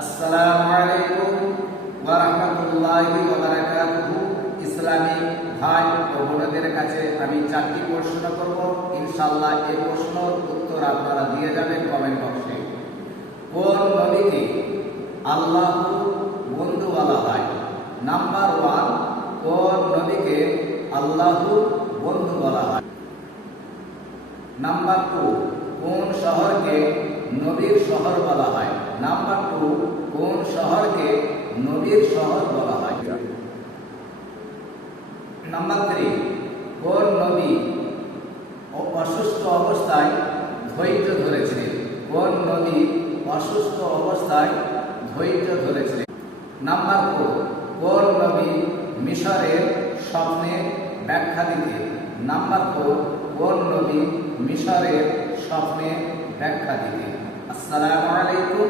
আসসালামু আলাইকুম ওয়া রাহমাতুল্লাহি ওয়া বারাকাতুহু। ইসলামী ভাই ও বোনদের কাছে আমি 4টি প্রশ্ন করব, ইনশাআল্লাহ এই প্রশ্নের উত্তর আপনারা দিয়ে যাবেন কমেন্ট বক্সে। কোন নবীকে আল্লাহর বন্ধু বলা হয়? নাম্বার 1, কোন নবীকে আল্লাহর বন্ধু বলা হয়? নাম্বার 2, কোন শহরকে নবীর শহর বলা হয়? নাম্বার 2, কোন শহরকে নবীর শহর বলা হয়? নাম্বার 3, কোন নবী অসুস্থ অবস্থায় ধৈর্য ধরেছিলেন? কোন নবী অসুস্থ অবস্থায় ধৈর্য ধরেছিলেন? নাম্বার 4, কোন নবী মিশরের স্বপ্নের ব্যাখ্যা দিতেন? নাম্বার 4, কোন নবী মিশরের স্বপ্নের ব্যাখ্যা দিতেন? আসসালামু আলাইকুম।